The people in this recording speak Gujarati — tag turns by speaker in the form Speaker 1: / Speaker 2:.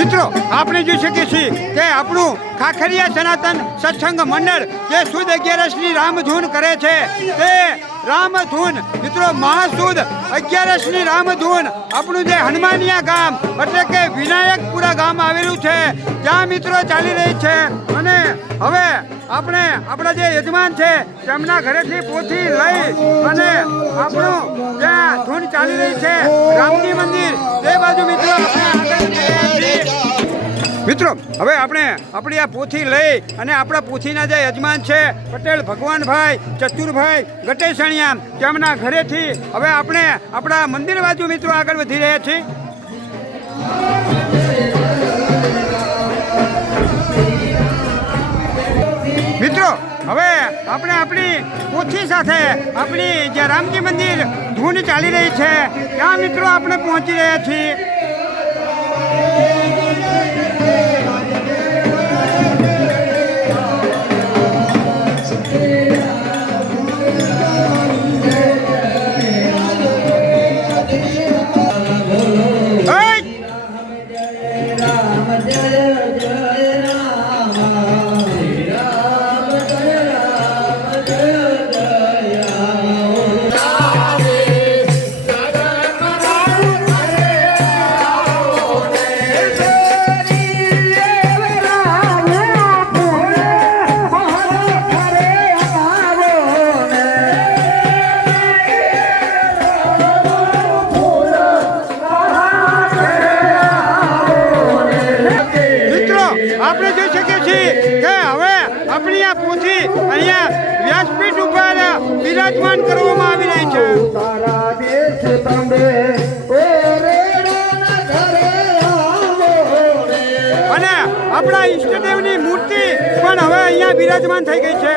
Speaker 1: મિત્રો, આપણે જોઈ શકીએ છીએ કે આપણું ખાખરિયા સનાતન સત્સંગ મંડળ જે સુદ અગિયારસની રામધૂન કરે છે, તે રામધૂન, મિત્રો, મહાસુદ અગિયારસની રામધૂન, આપણું જે હનુમાનિયા ગામ, એટલે કે વિનાયકપુરા ગામ આવેલું છે ત્યાં મિત્રો ચાલી રહી છે. અને હવે આપણે આપણા જે યજમાન છે, તેમના ઘરેથી પોથી લઈ અને આપણું જ્યાં ધૂન ચાલી રહી છે, રામજી મંદિર. તે બાજુ મિત્રો મિત્રો, હવે આપણે આપણી આ પોથી લઈ અને આપણા પોથીના જે યજમાન છે, પટેલ ભગવાનભાઈ ચતુરભાઈ ગટેસણિયા તેમના ઘરેથી હવે આપણે આપણા મંદિર બાજુ મિત્રો આગળ વધી રહ્યા છીએ. મિત્રો, હવે આપણે આપણી પોથી સાથે આપણી જે રામજી મંદિર ધૂન ચાલી રહી છે, ત્યાં મિત્રો આપણે પહોંચી રહ્યા છીએ. આપણી આ પોથી અહીંયા વ્યાસપીઠ ઉપર બિરાજમાન કરવામાં આવી રહી છે. અને આપણા ઈષ્ટદેવની મૂર્તિ પણ હવે અહીંયા બિરાજમાન થઈ ગઈ છે.